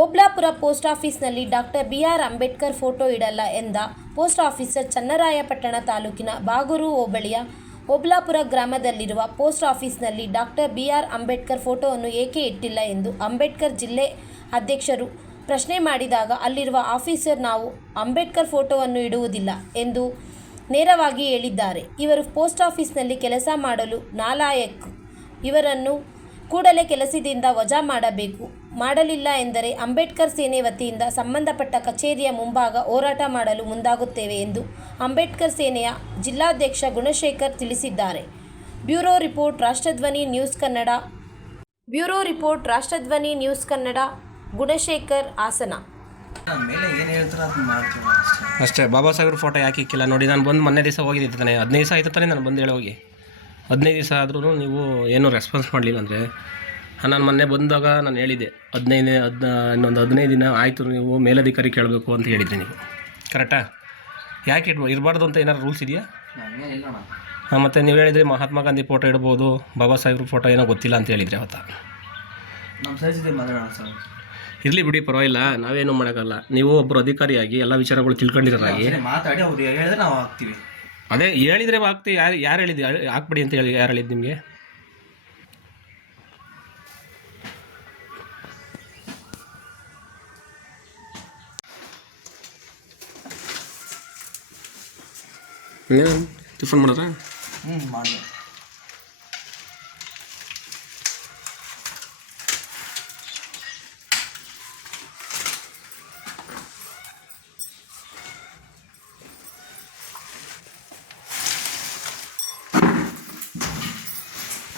Obulapuram post ಆಫೀಸ್ನಲ್ಲಿ doctor B R. Ambedkar photo ಇಡಲ್ಲ ಎಂದ post officer Channarayapatna ತಾಲೂಕಿನ ಬಾಗೂರು ಹೋಬಳಿಯ ಓಬಳಾಪುರ ಗ್ರಾಮದಲ್ಲಿರುವ ಪೋಸ್ಟ್ ಆಫೀಸ್ನಲ್ಲಿ ಡಾಕ್ಟರ್ ಬಿ.ಆರ್. ಅಂಬೇಡ್ಕರ್ ಫೋಟೋವನ್ನು ಏಕೆ ಇಟ್ಟಿಲ್ಲ ಎಂದು ಅಂಬೇಡ್ಕರ್ ಜಿಲ್ಲೆ ಅಧ್ಯಕ್ಷರು ಪ್ರಶ್ನೆ ಮಾಡಿದಾಗ ಅಲ್ಲಿರುವ ಆಫೀಸರ್ ನಾವು ಅಂಬೇಡ್ಕರ್ ಫೋಟೋವನ್ನು ಇಡುವುದಿಲ್ಲ ಎಂದು ನೇರವಾಗಿ ಹೇಳಿದ್ದಾರೆ. ಇವರು ಪೋಸ್ಟ್ ಆಫೀಸ್ನಲ್ಲಿ ಕೆಲಸ ಮಾಡಲು ನಾಲಾಯಕ್. ಇವರನ್ನು ಕೂಡಲೇ ಕೆಲಸದಿಂದ ವಜಾ ಮಾಡಬೇಕು. ಮಾಡಲಿಲ್ಲ ಎಂದರೆ ಅಂಬೇಡ್ಕರ್ ಸೇನೆ ವತಿಯಿಂದ ಸಂಬಂಧಪಟ್ಟ ಕಚೇರಿಯ ಮುಂಭಾಗ ಹೋರಾಟ ಮಾಡಲು ಮುಂದಾಗುತ್ತೇವೆ ಎಂದು ಅಂಬೇಡ್ಕರ್ ಸೇನೆಯ ಜಿಲ್ಲಾಧ್ಯಕ್ಷ ಗುಣಶೇಖರ್ ತಿಳಿಸಿದ್ದಾರೆ. Bureau report ರಾಷ್ಟ್ರಧ್ವನಿ news Kannada Gunashekar, Hassan. ಅಷ್ಟೇ. ಬಾಬಾ ಸಾಹೇಬ್ರ ಫೋಟೋ ಯಾಕೆ ಇಕ್ಕಿಲ್ಲ ನೋಡಿ. ನಾನು ಬಂದು ಮೊನ್ನೆ ದಿವಸ ಹೋಗಿದ್ದೆ ತಾನೆ, 15 ದಿವಸ ಆಯಿತು ತಾನೆ ನಾನು ಬಂದು ಹೇಳಿ ಹೋಗಿ. 15 ದಿವಸ ಆದ್ರೂ ನೀವು ಏನೂ ರೆಸ್ಪಾನ್ಸ್ ಮಾಡಲಿಲ್ಲ ಅಂದರೆ ನಾನು ಮೊನ್ನೆ ಬಂದಾಗ ನಾನು ಹೇಳಿದ್ದೆ ಇನ್ನೊಂದು 15 ದಿನ ಆಯಿತು ನೀವು ಮೇಲಧಿಕಾರಿ ಕೇಳಬೇಕು ಅಂತ ಹೇಳಿದ್ರಿ ನೀವು. ಕರೆಕ್ಟಾ? ಯಾಕೆ ಇರಬಾರ್ದು ಅಂತ ಏನಾರು ರೂಲ್ಸ್ ಇದೆಯಾ? ಹಾಂ, ಮತ್ತು ನೀವು ಹೇಳಿದ್ರಿ ಮಹಾತ್ಮ ಗಾಂಧಿ ಫೋಟೋ ಇಡ್ಬೋದು, ಬಾಬಾ ಸಾಹೇಬ್ರ ಫೋಟೋ ಏನೋ ಗೊತ್ತಿಲ್ಲ ಅಂತ ಹೇಳಿದ್ರಿ ಅವತ್ತ. ಇರಲಿ ಬಿಡಿ, ಪರವಾಗಿಲ್ಲ, ನಾವೇನು ಮಾಡೋಕ್ಕಲ್ಲ. ನೀವು ಒಬ್ಬರು ಅಧಿಕಾರಿಯಾಗಿ ಎಲ್ಲ ವಿಚಾರಗಳು ತಿಳ್ಕೊಂಡಿರೋರಾಗಿ ಮಾತಾಡಿ ಅವ್ರು ಹೇಳಿದ್ರೆ ನಾವು ಹಾಕ್ತೀವಿ. ಅದೇ ಹೇಳಿದರೆ ಹಾಕ್ತೀವಿ. ಯಾರು ಹೇಳಿದ್ದು ಹಾಕ್ಬಿಡಿ ಅಂತ ಹೇಳಿ? ಯಾರು ಹೇಳಿದ್ದು ನಿಮಗೆ? ಟಿಫನ್ ಮಾಡೋರಾ? ಮಾಡಿದೆ.